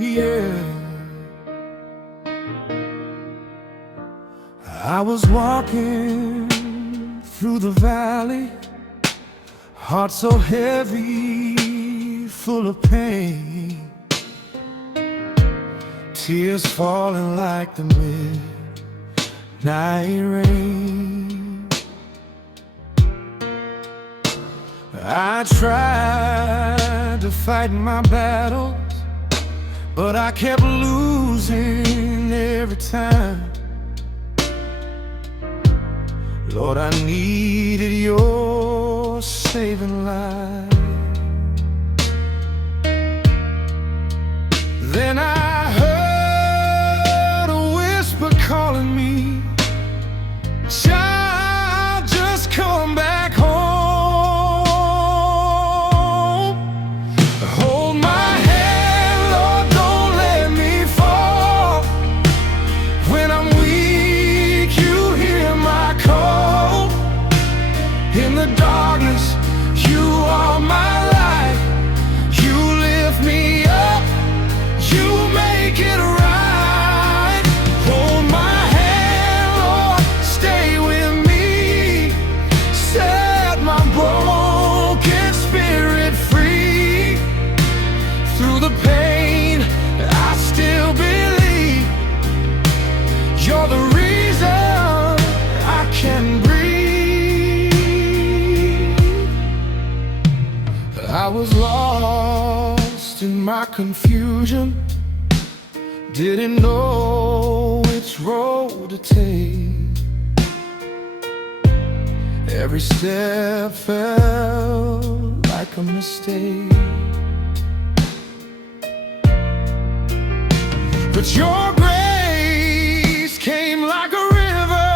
Yeah, I was walking through the valley, heart so heavy, full of pain, tears falling like the midnight rain. I tried to fight my battles, but I kept losing every time. Lord, I needed your saving light. Then I heard a whisper calling me, "Child, just come back home. Hold my hand, Lord, don't let me fall. When I'm weak, you hear my call. In the darkness, you are my light. You lift me up, you make it right. Hold my hand, Lord, stay with me. Set my broken spirit free. Through the pain, I still believe you're the reason I can breathe. I was lost in my confusion, didn't know which road to take. Every step felt like a mistake. But your grace came like a river,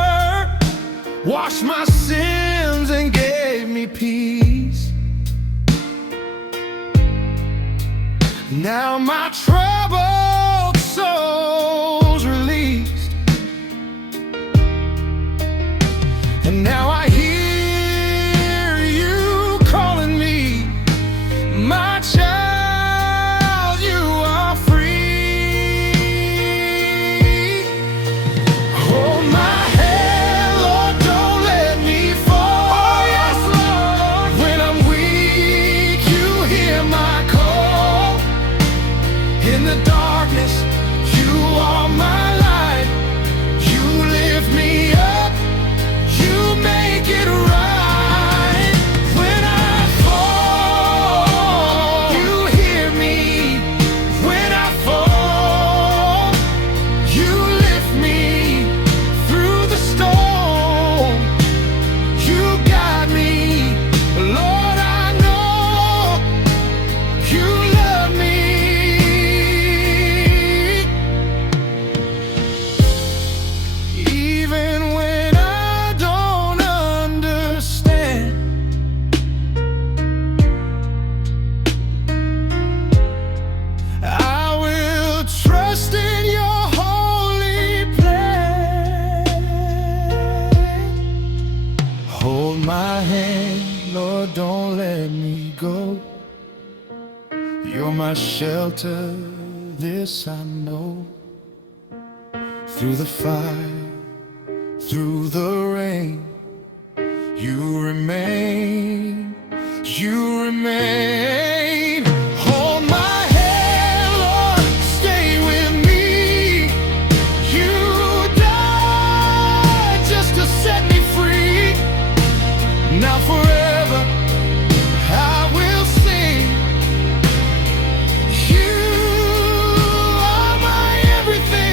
washed my sins and gave me peace. Now my troubled soul's released, and now I hear you calling me, my child, you are free. Hold my hand, Lord, don't let me fall. Oh yes, Lord. When I'm weak, you hear my call. In the darkness, you are my light. You lift me up, you make it right. When I fall, you hear me. When I fall, you lift me through the storm. You got me, Lord, I know you love me. Even when I don't understand, I will trust in your holy plan. Hold my hand, Lord, don't let me go. You're my shelter, this I know. Through the fire, through the rain, you remain, you remain. Hold my hand, Lord, stay with me. You died just to set me free. Now forever I will sing. You are my everything.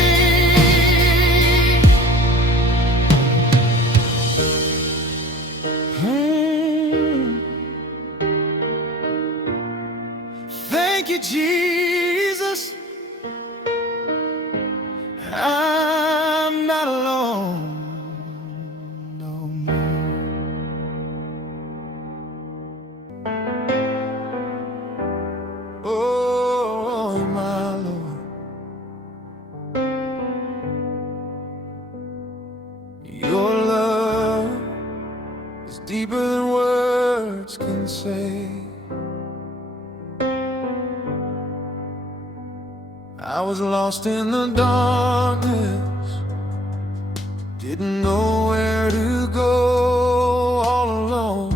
Thank you, Jesus. I'm not alone no more. Oh, my Lord, your love is deeper than words can say. I was lost in the darkness, didn't know where to go, all alone,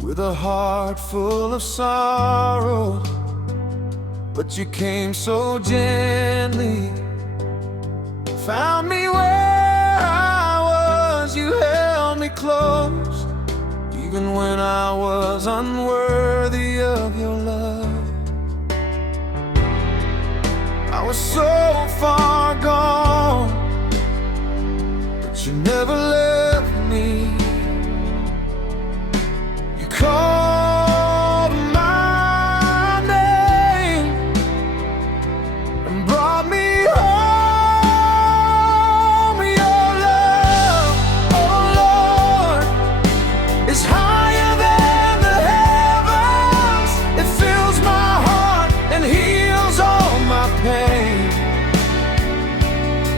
with a heart full of sorrow. But you came so gently, found me where I was. You held me close, even when I was unworthy of your love. I was so far gone, but you never left me. You called my name and brought me home. Your love, oh Lord, is higher than the heavens. It fills my heart and heals all my pain.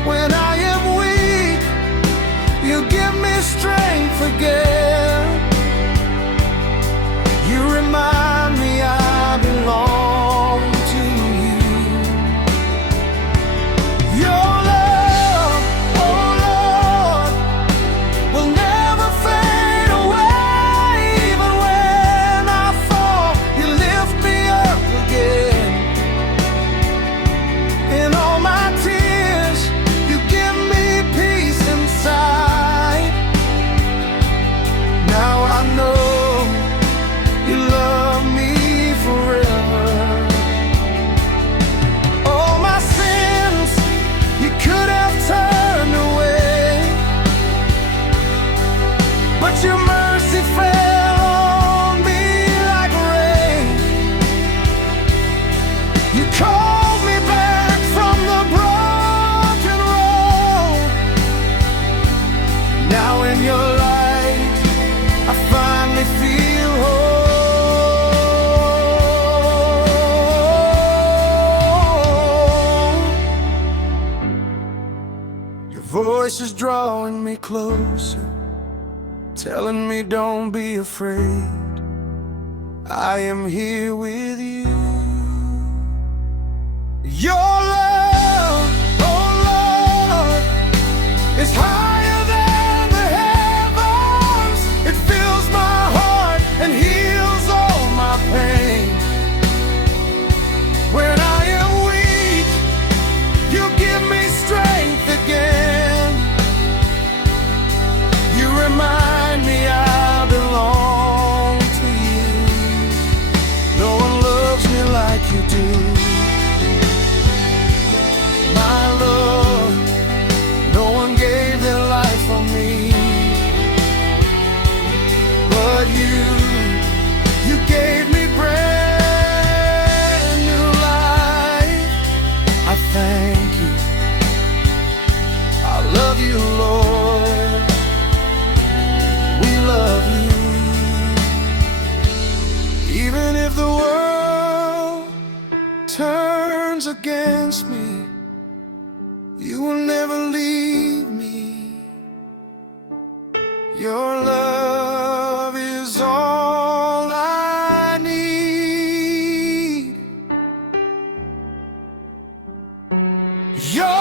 When I am weak, you give me strength again. You remind me I belong to you. Your love, oh Lord, will never fade away. Even when I fall, you lift me up again. In all my tears, you give me peace inside. Now I know you love me forever. All my sins you could have turned away, but your mercy fell on me like rain. You called me back from the broken road. Now in your light I finally feel whole. Your voice is drawing me closer, telling me don't be afraid. I am here with you. Your love, oh Lord, is higher than the heavens. It fills my heart and heals all my pain. When I am weak, you give me strength again. You remind me I belong to you. No one loves me like you do. My love, no one gave their life for me, but you gave me brand new life. I thank you, I love you, Lord. We love you. Even if the world turns against me, you will never leave me. Your love is all I need. Your